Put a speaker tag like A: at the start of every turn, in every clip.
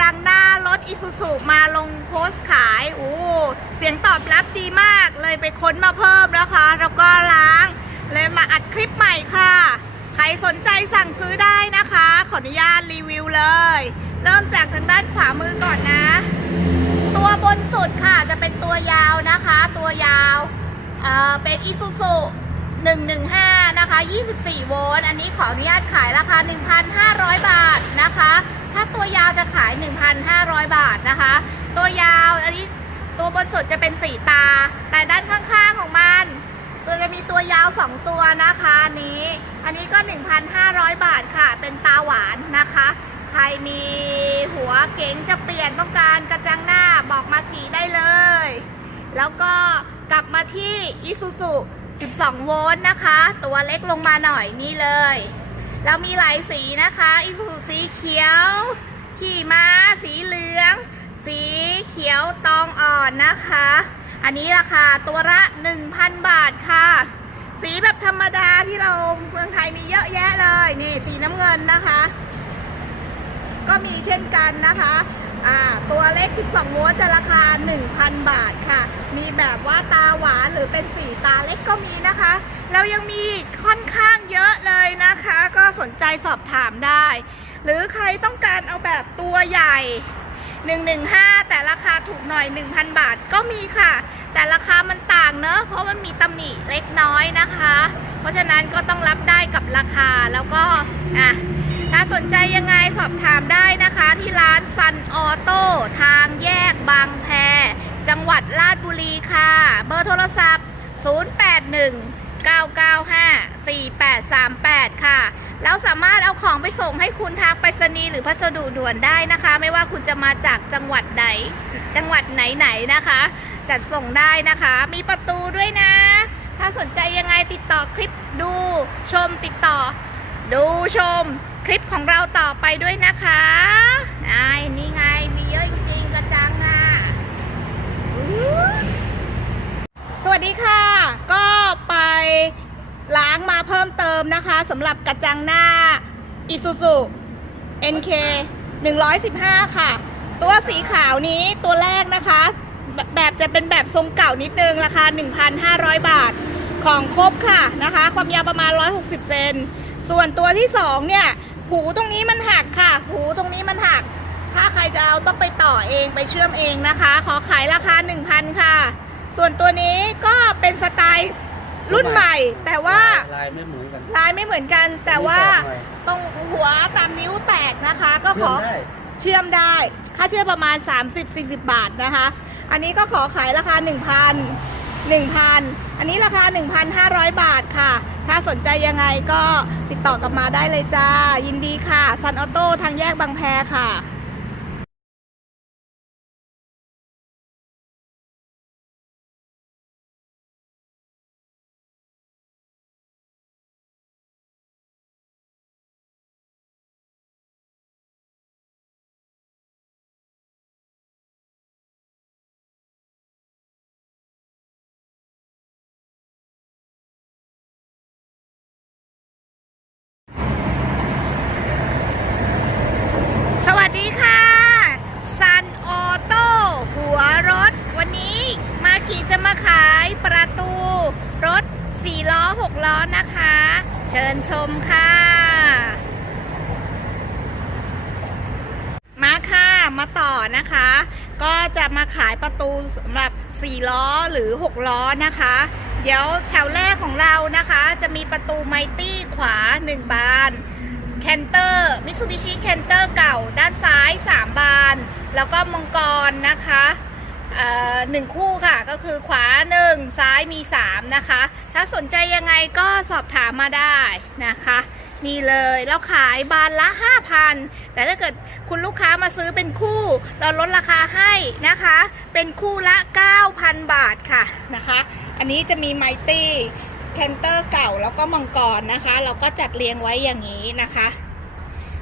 A: เอากระจังหน้ารถอิซูซุมาลงโพสต์ขายโอ้เสียงตอบรับดีมากเลยไปค้นมาเพิ่มนะคะ แล้วก็ล้าง เลยมาอัดคลิปใหม่ค่ะ ใครสนใจสั่งซื้อได้นะคะ ขออนุญาตรีวิวเลย เริ่มจากทางด้านขวามือก่อนนะ ตัวบนสุดค่ะจะเป็นตัวยาวนะคะ ตัวยาวเอ่อเป็นอิซูซุ115 นะคะ 24 โวลต์ อันนี้ขออนุญาตขายราคา 1,500 บาทนะคะ ถ้าตัวยาวจะขาย 1,500 บาทนะคะ ตัวยาวอันนี้ตัวบนสุดจะเป็นสีตา แต่ด้านข้างๆของมัน ตัวจะมีตัวยาว 2 ตัวนะคะนี้ อันนี้ก็ 1,500 บาทค่ะ เป็นตาหวานนะคะ ใครมีหัวเก๋งจะเปลี่ยนต้องการกระจังหน้าบอกมากี่ได้เลย แล้วก็กลับมาที่ Isuzu 12 โวลต์นะคะ ตัวเล็กลงมาหน่อยนี่เลย เรามีหลายสีนะคะอีสูสีเขียว ขี่ม้า สีเหลือง สีเขียวตองอ่อนนะคะ อันนี้ราคาตัวละ 1,000 บาทค่ะ สีแบบธรรมดาที่เราเมืองไทยมีเยอะแยะเลย นี่สีน้ำเงินนะคะ ก็มีเช่นกันนะคะ ตัวเล็ก 12โวลต์จะราคา 1,000 บาทค่ะ มีแบบว่าตาหวานหรือเป็นสีตาเล็กก็มีนะคะแล้วยังมีค่อนข้างเยอะเลยนะคะ ก็สนใจสอบถามได้ หรือใครต้องการเอาแบบตัวใหญ่ 115 แต่ราคาถูกหน่อย 1,000 บาทก็มีค่ะ แต่ราคามันต่างเนอะเพราะมันมีตำหนิเล็กน้อยนะคะ เพราะฉะนั้นก็ต้องรับได้กับราคาแล้วก็อะถ้าสนใจ ยังไงสอบถามได้นะคะที่ร้านซันออโต้ทางแยกบางแพ จังหวัดราชบุรีค่ะ เบอร์โทรศัพท์ 081 995 4838 ค่ะ แล้วสามารถเอาของไปส่งให้คุณทางไปรษณีย์หรือพัสดุด่วนได้นะคะ ไม่ว่าคุณจะมาจากจังหวัดไหน จังหวัดไหนๆนะคะ จัดส่งได้นะคะ มีประตูด้วยนะ ถ้าสนใจยังไงติดต่อคลิปดูชมติดต่อ ดูชม คลิปของเราต่อไปด้วยนะคะนายนี่ไงมีเยอะจริงๆกระจังอะสวัสดีค่ะ ก็ไปล้างมาเพิ่มเติมนะคะสำหรับกระจังหน้า Isuzu NK 115 ค่ะ ตัวสีขาวนี้ตัวแรกนะคะแบบแบบจะเป็นแบบทรงเก่านิดนึง ราคา 1,500 บาทของครบค่ะนะคะ ความยาวประมาณ 160 เซน ส่วนตัวที่2เนี่ย หูตรงนี้มันหักค่ะ หูตรงนี้มันหัก ถ้าใครจะเอาต้องไปต่อเองไปเชื่อมเองนะคะ ขอขายราคา 1,000 ค่ะ ส่วนตัวนี้ก็เป็นสไตล์รุ่นใหม่ แต่ว่า
B: ลายไม่เหมือนกัน
A: ลายไม่เหมือนกัน แต่ว่า
B: อันนี้แปลกหน่อย
A: ตรงหัวตามนิ้วแตกนะคะ ก็ข
B: เชื่อ
A: อ
B: มได้
A: เชื่อมได้ ค่าเชื่อมประมาณ 30-40 บาทนะคะ อันนี้ก็ขอขายราคา 1,000 1,000 อันนี้ราคา 1,500 บาทค่ะ ถ้าสนใจยังไงก็ติดต่อกลับมาได้เลยจ้า ยินดีค่ะซันออโต้ทางแยกบางแพค่ะ วันนี้มากี่จะมาขายประตูรถ4ล้อ6ล้อนะคะ เชิญชมค่ะ มาค่ะมาต่อนะคะ ก็จะมาขายประตูสำหรับ4ล้อหรือ6ล้อนะคะ เดี๋ยวแถวแรกของเรานะคะ จะมีประตูไมตี้ขวา1บานแคนเตอร์มิ t ซูบิชิแคนเตอร์เก่าด้านซ้าย 3 บาน แล้วก็มังกรนะคะ หนึ่งคู่ค่ะก็คือขวา1ซ้ายมี3นะคะ ถ้าสนใจยังไงก็สอบถามมาได้นะคะนี่เลยเราขายบานละ 5,000 แต่ถ้าเกิดคุณลูกค้ามาซื้อเป็นคู่ เราลดราคาให้นะคะ เป็นคู่ละ 9,000 บาทค่ะนะคะ อันนี้จะมีไมตี้แคนเตอร์เก่าแล้วก็มังกรนะคะ เราก็จัดเรียงไว้อย่างนี้นะคะ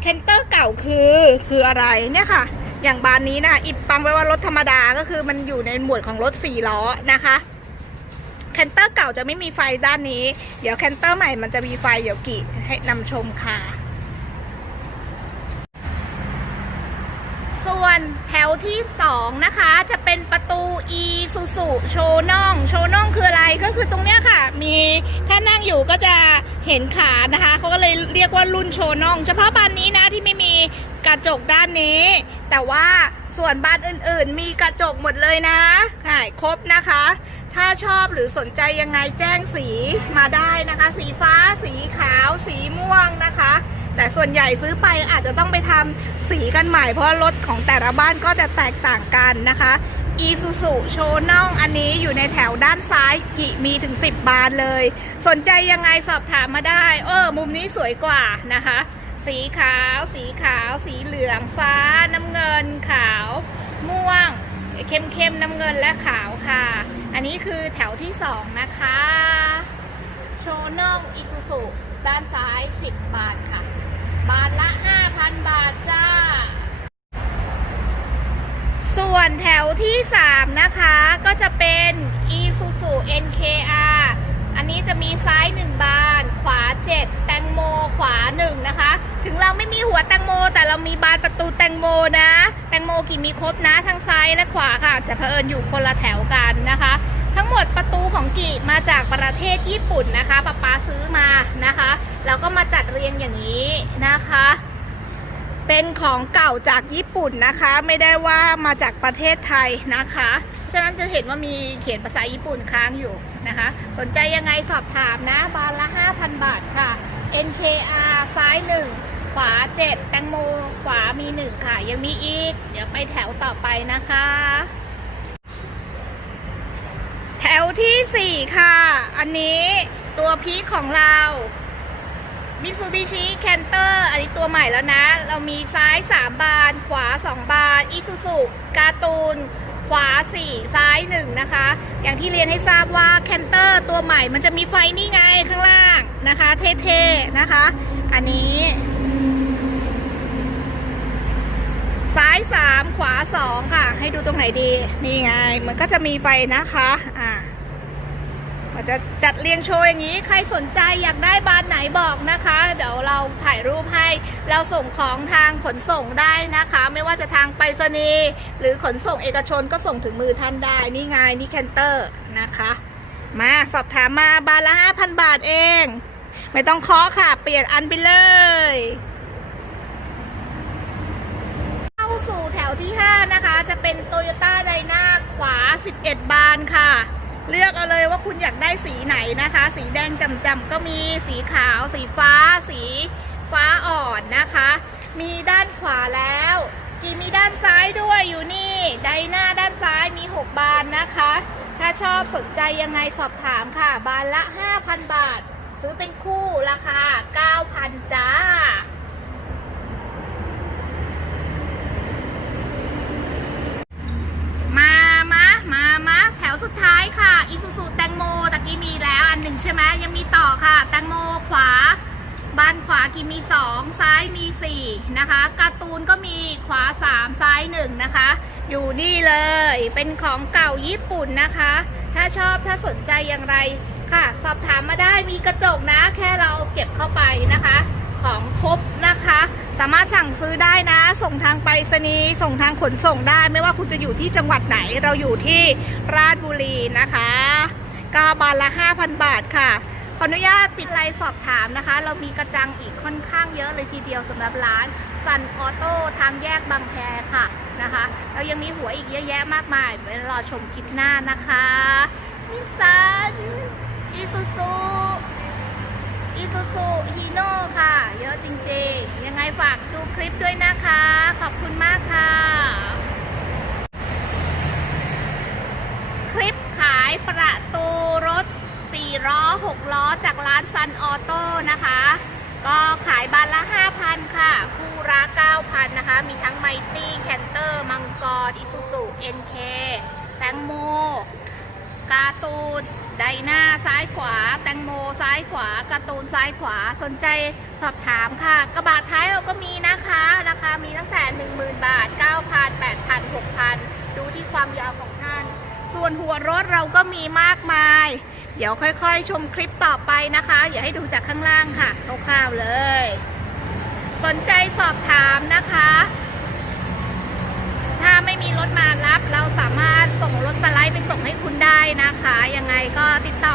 A: แคนเตอร์เก่าคือคืออะไรเนี่ยค่ะ อย่างบานนี้นะอิบปังไว้ว่ารถธรรมดาก็คือมันอยู่ในหมวดของรถสี่ล้อนะคะแคนเตอร์เก่าจะไม่มีไฟด้านนี้ เดี๋ยวแคนเตอร์ใหม่มันจะมีไฟเดี๋ยวกิให้นำชมค่ะ ส่วนแถวที่ 2 นะคะจะ เป็นประตู e ซูซูโชน่องโชน่องคืออะไรก็คือตรงเนี้ยค่ะ มีถ้านั่งอยู่ก็จะเห็นขานะคะเขาก็เลยเรียกว่ารุ่นโชน่อง เฉพาะบานนี้นะที่ไม่มีกระจกด้านนี้ แต่ว่าส่วนบานอื่นๆ มีกระจกหมดเลยนะขายครบนะคะ ถ้าชอบหรือสนใจยังไงแจ้งสีมาได้นะคะ สีฟ้าสีขาวสีม่วงนะคะ แต่ส่วนใหญ่ซื้อไปอาจจะต้องไปทำสีกันใหม่เพราะรถของแต่ละบ้านก็จะแตกต่างกันนะคะ อีซูซูโชน่องอันนี้อยู่ในแถวด้านซ้ายกิมีถึง 10 บานเลย สนใจยังไงสอบถามมาได้ เออ มุมนี้สวยกว่านะคะ สีขาว สีขาว สีเหลืองฟ้า น้ำเงิน ขาว ม่วง เข้มๆน้ำเงินและขาวค่ะ อันนี้คือแถวที่ 2 นะคะ โชน่องอีซูซูด้านซ้าย 10 บาทค่ะ บาทละ 5,000 บาทจ้า ส่วนแถวที่ 3 นะคะก็จะเป็น Isuzu NKR อันนี้จะมีซ้าย 1 บาน ขวา 7 แตงโมขวา 1 นะคะ ถึงเราไม่มีหัวแตงโม แต่เรามีบานประตูแตงโมนะ แตงโมกี่มีครบนะทั้งซ้ายและขวาค่ะจะเผอิญอยู่คนละแถวกันนะคะ ทั้งหมดประตูของกีมาจากประเทศญี่ปุ่นนะคะป๊าป๊าซื้อมานะคะ แล้วก็มาจัดเรียงอย่างนี้นะคะ เป็นของเก่าจากญี่ปุ่นนะคะ ไม่ได้ว่ามาจากประเทศไทยนะคะ ฉะนั้นจะเห็นว่ามีเขียนภาษาญี่ปุ่นค้างอยู่นะคะ สนใจยังไงสอบถามนะ บานละ 5,000 บาทค่ะ NKR ซ้าย 1 ขวา 7 แตงโม ขวามี 1 ค่ะ ยังมีอีก เดี๋ยวไปแถวต่อไปนะคะ แถวทีสี่4 ค่ะ อันนี้ตัวพีคของเรามิซูบิชิแคนเตอร์ ตัวใหม่แล้วนะ เรามีซ้าย 3 บาน ขวา 2 บานอีซูซุการ์ตูน ขวา 4 ซ้าย 1 นะคะ อย่างที่เรียนให้ทราบว่าแคนเตอร์ตัวใหม่มันจะมีไฟนี่ไงข้างล่างนะคะ เท่ๆ นะคะ อันนี้ ซ้าย 3 ขวา 2 ค่ะ ให้ดูตรงไหนดี นี่ไง มันก็จะมีไฟนะคะ อ่า มันจะจัดเรียงโชว์อย่างนี้ ใครสนใจอยากได้บานไหนบอกนะคะ เดี๋ยวเราถ่ายรูปให้ เราส่งของทางขนส่งได้นะคะ ไม่ว่าจะทางไปรษณีย์หรือขนส่งเอกชนก็ส่งถึงมือท่านได้ นี่ไงนี่แคนเตอร์นะคะ มาสอบถามมาบานละ 5,000 บาทเอง ไม่ต้องเคาะค่ะ เปลี่ยนอันไปเลยเข้าสู่แถวที่ 5 นะคะ จะเป็น Toyota d y n a ขวา 11 บานค่ะ เลือกเอาเลยว่าคุณอยากได้สีไหนนะคะ สีแดงจำๆก็มีสีขาว สีฟ้า สีฟ้าอ่อนนะคะ มีด้านขวาแล้วกีมีด้านซ้ายด้วยอยู่นี่ไดหน้าด้านซ้ายมี 6 บานนะคะ ถ้าชอบสนใจยังไงสอบถามค่ะ บานละ 5,000 บาท ซื้อเป็นคู่ราคา 9,000 จ้ามามามาแถว สุดท้ายค่ะอีซูซูแตงโมตะกี้มีแล้วอันหนึ่งใช่ไหมยังมีต่อค่ะ แตงโมขวาบานขวากีมี 2 ซ้ายมี 4 นะคะการ์ตูนก็มีขวา 3 ซ้าย 1 นะคะ อยู่นี่เลยเป็นของเก่าญี่ปุ่นนะคะ ถ้าชอบถ้าสนใจอย่างไรค่ะ สอบถามมาได้มีกระจกนะ แค่เราเก็บเข้าไปนะคะ ของครบ สามารถสั่งซื้อได้นะ ส่งทางไปรษณีย์ส่งทางขนส่งได้ ไม่ว่าคุณจะอยู่ที่จังหวัดไหนเราอยู่ที่ราชบุรีนะคะก็บานละ 5,000 บาทค่ะ ขออนุญาตปิดไลน์สอบถามนะคะ เรามีกระจังอีกค่อนข้างเยอะเลยทีเดียวสำหรับร้านซันออโต้ทางแยกบางแคค่ะนะคะ เรายังมีหัวอีกเยอะแยะมากมายไว้รอชมคลิปหน้านะคะนิสันอีซูซู อีซูซูฮีโน่ค่ะ เยอะจริงๆ ยังไงฝากดูคลิปด้วยนะคะ ขอบคุณมากค่ะ คลิปขายประตูรถ 4 ล้อ 6 ล้อจากร้านซันออโต้นะคะ ก็ขายบานละ 5,000 ค่ะ คู่ละ9,000 นะคะ มีทั้งไมตี้แคนเตอร์มังกรอิซูซูเอ็นเคแตงโมการ์ตูน ไดหน้าซ้ายขวา แตงโมซ้ายขวาการ์ตูนซ้ายขวาสนใจสอบถามค่ะ กระบะท้ายเราก็มีนะคะ ราคามีตั้งแต่ 10,000 บาท 9,000 8,000 6,000 ดูที่ความยาวของท่าน ส่วนหัวรถเราก็มีมากมาย เดี๋ยวค่อยๆ ชมคลิปต่อไปนะคะอย่าให้ดูจากข้างล่างค่ะคร่าวๆเลย สนใจสอบถามนะคะ ไม่มีรถมารับ เราสามารถส่งรถสไลด์ไปส่งให้คุณได้นะคะ ยังไงก็ติดต่อ